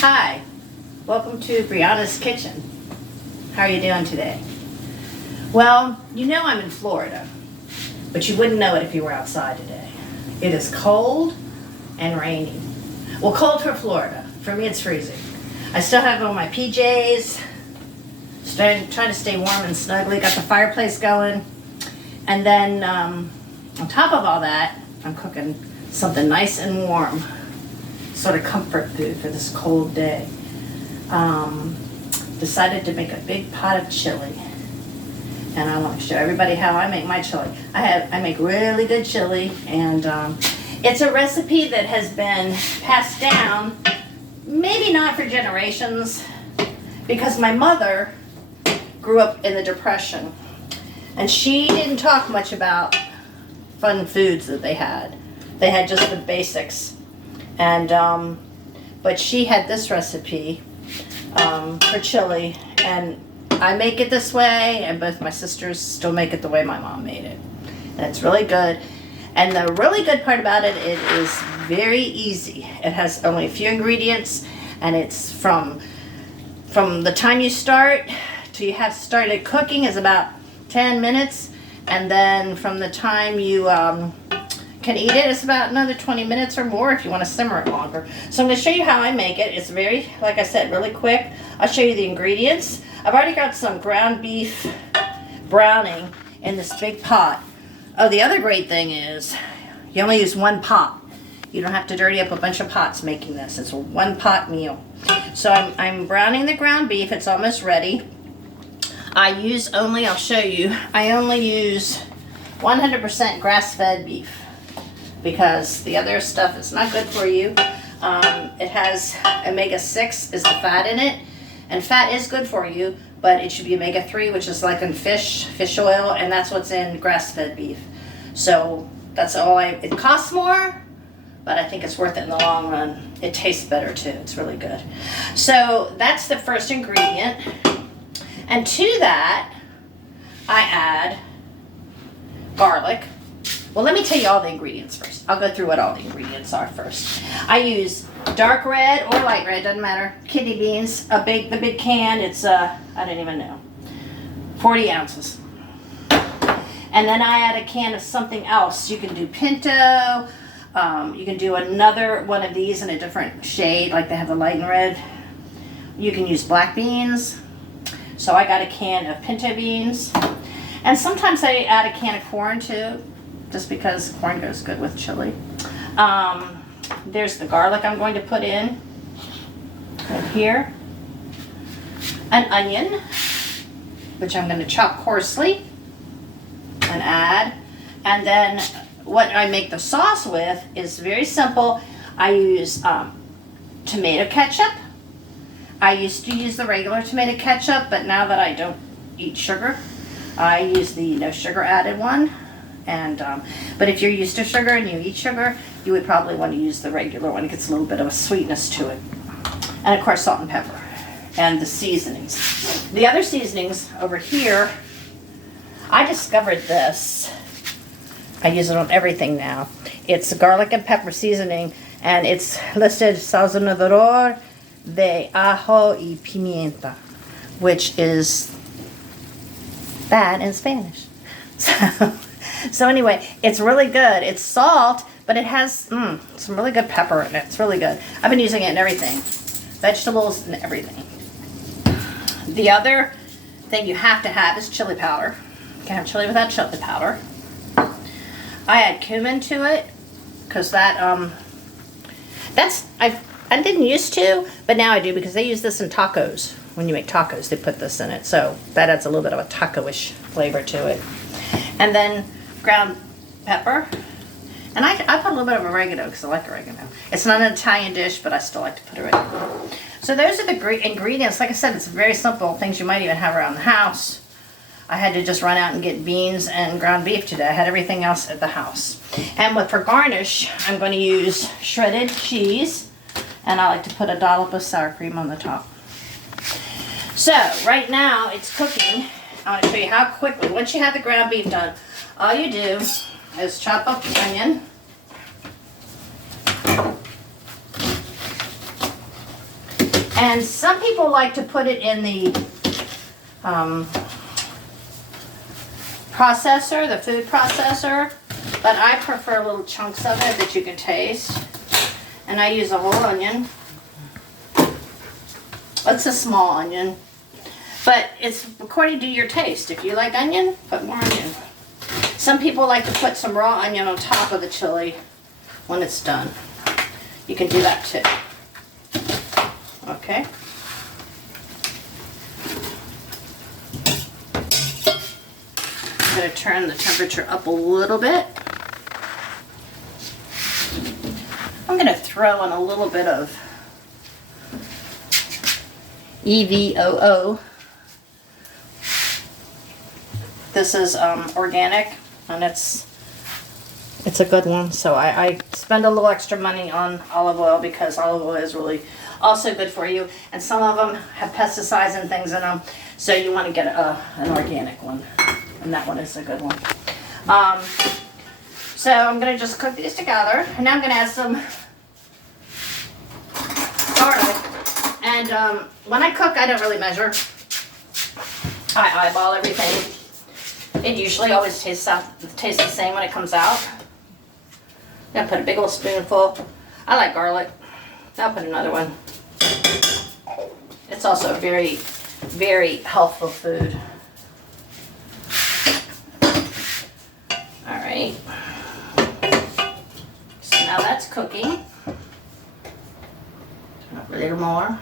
Hi, welcome to Brianna's Kitchen. How are you doing today? Well, you know I'm in Florida, but you wouldn't know it if you were outside today. It is cold and rainy. Well, cold for Florida. For me, it's freezing. I still have on my PJs, trying to stay warm and snuggly, got the fireplace going, and then on top of all that, I'm cooking something nice and warm. Sort of comfort food for this cold day. Decided to make a big pot of chili, and I want to show everybody how I make my chili. I make really good chili, and it's a recipe that has been passed down, maybe not for generations, because my mother grew up in the Depression, and she didn't talk much about fun foods that they had. They had just the basics. And but she had this recipe for chili, and I make it this way, and both my sisters still make it the way my mom made it, and it's really good. And the really good part about it, it is very easy. It has only a few ingredients, and it's from the time you start till you have started cooking is about 10 minutes, and then from the time you can eat it, it's about another 20 minutes or more if you want to simmer it longer. So I'm going to show you how I make it. It's very, like I said, really quick. I'll show you the ingredients. I've already got some ground beef browning in this big pot. Oh, the other great thing is you only use one pot. You don't have to dirty up a bunch of pots making this. It's a one pot meal. So I'm browning the ground beef. It's almost ready. I'll show you, I only use 100% grass-fed beef, because the other stuff is not good for you. It has omega-6 is the fat in it, and fat is good for you, but it should be omega-3, which is like in fish oil, and that's what's in grass-fed beef. So that's all it costs more, but I think it's worth it in the long run. It tastes better too, it's really good. So that's the first ingredient. And to that, I add garlic. Well, let me tell you all the ingredients first. I'll go through what all the ingredients are first. I use dark red or light red, doesn't matter. Kidney beans, the big can. It's I don't even know, 40 ounces. And then I add a can of something else. You can do pinto. You can do another one of these in a different shade, like they have the light and red. You can use black beans. So I got a can of pinto beans. And sometimes I add a can of corn too, just because corn goes good with chili. There's the garlic I'm going to put in here. An onion, which I'm going to chop coarsely and add. And then what I make the sauce with is very simple. I use tomato ketchup. I used to use the regular tomato ketchup, but now that I don't eat sugar, I use the no sugar added one. And but if you're used to sugar and you eat sugar, you would probably want to use the regular one. It gets a little bit of a sweetness to it. And of course, salt and pepper. And the seasonings. The other seasonings over here, I discovered this. I use it on everything now. It's garlic and pepper seasoning, and it's listed sazonador de ajo y pimienta, which is that in Spanish. So anyway, it's really good. It's salt, but it has some really good pepper in it. It's really good. I've been using it in everything. Vegetables and everything. The other thing you have to have is chili powder. You can't have chili without chili powder. I add cumin to it, because I didn't used to, but now I do, because they use this in tacos. When you make tacos, they put this in it. So that adds a little bit of a taco-ish flavor to it. And then ground pepper. And I put a little bit of oregano, because I like oregano. It's not an Italian dish, but I still like to put oregano. So those are the ingredients. Like I said, it's very simple, things you might even have around the house. I had to just run out and get beans and ground beef today. I had everything else at the house. And for garnish, I'm going to use shredded cheese, and I like to put a dollop of sour cream on the top. So right now it's cooking. I want to show you how quickly, once you have the ground beef done, all you do is chop up the onion. And some people like to put it in the processor, the food processor, but I prefer little chunks of it that you can taste. And I use a whole onion. It's a small onion, but it's according to your taste. If you like onion, put more onion. Some people like to put some raw onion on top of the chili when it's done. You can do that too. Okay. I'm going to turn the temperature up a little bit. I'm going to throw in a little bit of EVOO. This is organic, and it's a good one. So I spend a little extra money on olive oil because olive oil is really also good for you. And some of them have pesticides and things in them, so you want to get an organic one, and that one is a good one. So I'm going to just cook these together, and now I'm going to add some garlic. And when I cook, I don't really measure. I eyeball everything. It usually always tastes the same when it comes out. I'm going to put a big old spoonful. I like garlic. I'll put another one. It's also a very, very healthful food. Alright. So now that's cooking. A little more.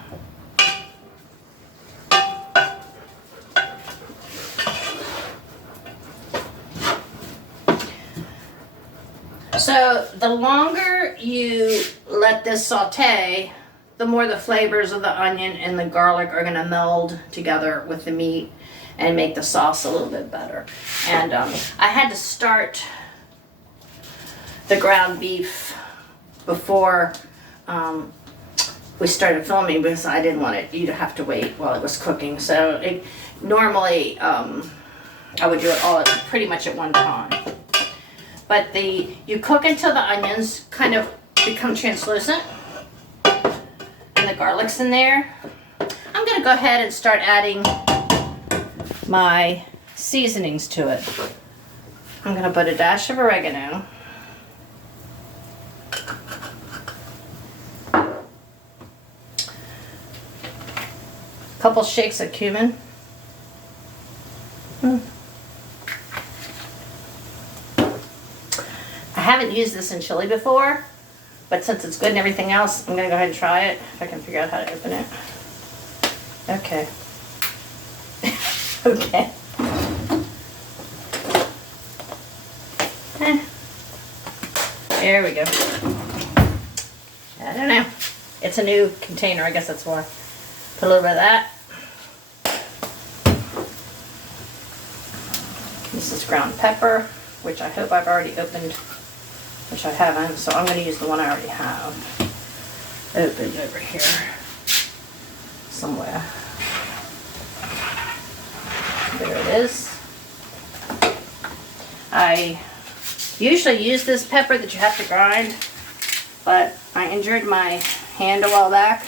So the longer you let this saute, the more the flavors of the onion and the garlic are going to meld together with the meat and make the sauce a little bit better. And I had to start the ground beef before we started filming because I didn't want you to have to wait while it was cooking. So normally I would do it all pretty much at one time. But you cook until the onions kind of become translucent and the garlic's in there. I'm going to go ahead and start adding my seasonings to it. I'm going to put a dash of oregano. A couple shakes of cumin. I haven't used this in chili before, but since it's good and everything else, I'm going to go ahead and try it if I can figure out how to open it. Okay. Okay. There we go. I don't know. It's a new container, I guess that's why. Put a little bit of that. This is ground pepper, which I hope I've already opened, which I haven't, so I'm going to use the one I already have opened over here somewhere. There it is. I usually use this pepper that you have to grind, but I injured my hand a while back.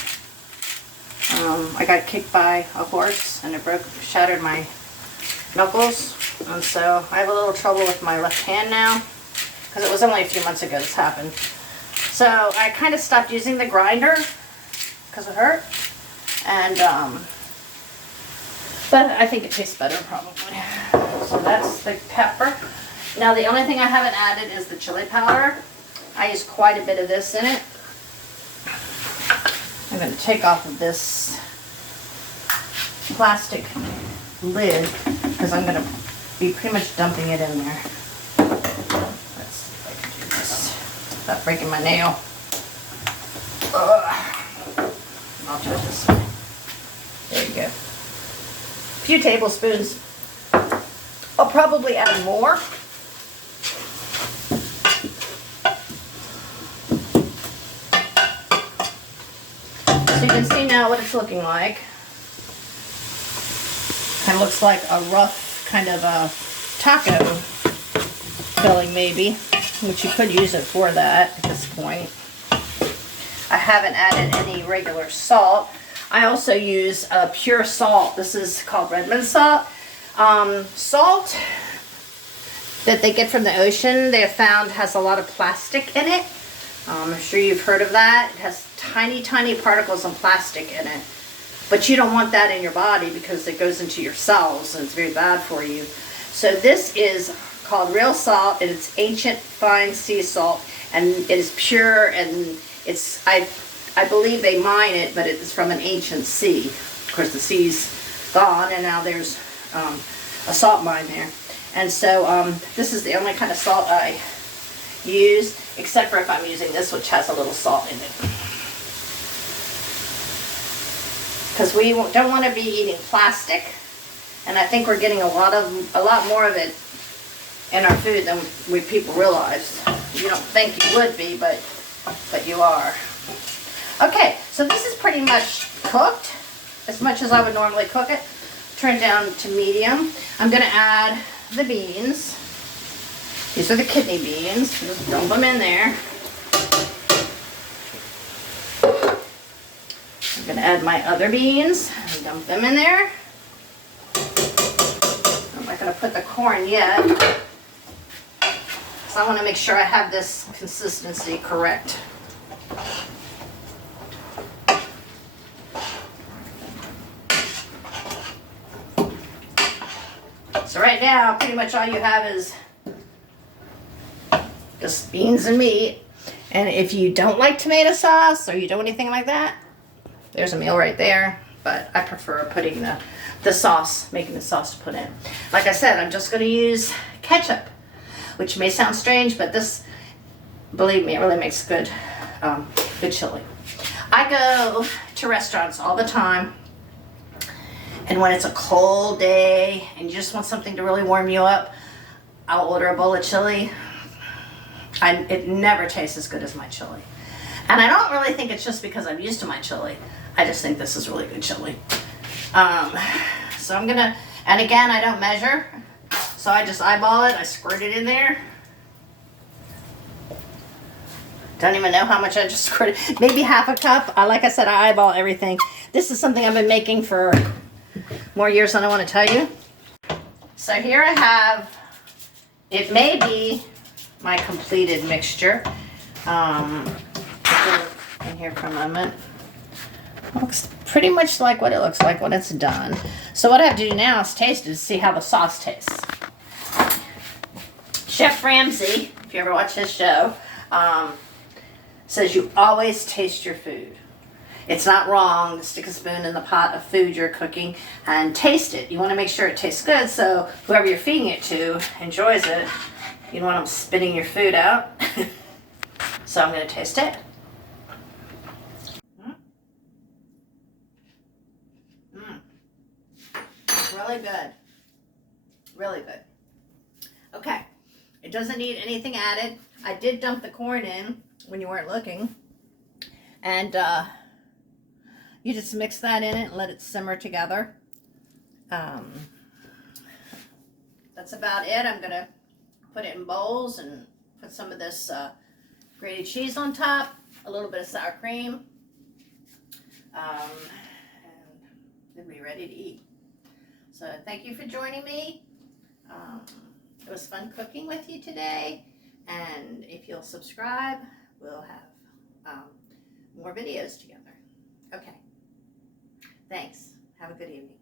I got kicked by a horse and it shattered my knuckles, and so I have a little trouble with my left hand now because it was only a few months ago this happened. So I kind of stopped using the grinder because it hurt, and but I think it tastes better probably. So that's the pepper. Now the only thing I haven't added is the chili powder. I use quite a bit of this in it. I'm going to take off of this plastic lid because I'm going to be pretty much dumping it in there. Let's see if I can do this without breaking my nail. I'll try this way. There you go. A few tablespoons. I'll probably add more. So you can see now what it's looking like. Kind of looks like a rough kind of a taco filling maybe, which you could use it for that at this point. I haven't added any regular salt. I also use pure salt. This is called Redmond salt. Salt that they get from the ocean, they have found has a lot of plastic in it. I'm sure you've heard of that. It has tiny, tiny particles of plastic in it. But you don't want that in your body because it goes into your cells and it's very bad for you. So this is called real salt, and it's ancient fine sea salt, and it is pure, and it's, I believe they mine it, but it's from an ancient sea. Of course, the sea's gone, and now there's a salt mine there. And so this is the only kind of salt I use, except for if I'm using this, which has a little salt in it. Because we don't want to be eating plastic, and I think we're getting a lot more of it in our food than people realize. You don't think you would be, but you are. Okay, so this is pretty much cooked, as much as I would normally cook it. Turn it down to medium. I'm going to add the beans. These are the kidney beans. Just dump them in there. I'm going to add my other beans and dump them in there. I'm not going to put the corn yet, because I want to make sure I have this consistency correct. So right now, pretty much all you have is just beans and meat. And if you don't like tomato sauce or you don't anything like that, there's a meal right there. But I prefer putting the sauce, making the sauce to put in. Like I said, I'm just going to use ketchup, which may sound strange, but this, believe me, it really makes good chili. I go to restaurants all the time, and when it's a cold day and you just want something to really warm you up, I'll order a bowl of chili. It never tastes as good as my chili. And I don't really think it's just because I'm used to my chili. I just think this is really good chili. So I'm gonna, and again, I don't measure. So I just eyeball it, I squirt it in there. Don't even know how much I just squirted. Maybe half a cup. Like I said, I eyeball everything. This is something I've been making for more years than I want to tell you. So here I have, it may be my completed mixture. In here for a moment. Looks pretty much like what it looks like when it's done. So what I have to do now is taste it to see how the sauce tastes. Chef Ramsay, if you ever watch his show, says you always taste your food. It's not wrong to stick a spoon in the pot of food you're cooking and taste it. You want to make sure it tastes good, so whoever you're feeding it to enjoys it. You don't want them spitting your food out. So I'm going to taste it. Really good. Really good. Okay. It doesn't need anything added. I did dump the corn in when you weren't looking. And you just mix that in it and let it simmer together. That's about it. I'm going to put it in bowls and put some of this grated cheese on top, a little bit of sour cream, and then be ready to eat. So thank you for joining me. It was fun cooking with you today, and if you'll subscribe, we'll have more videos together. Okay. Thanks. Have a good evening.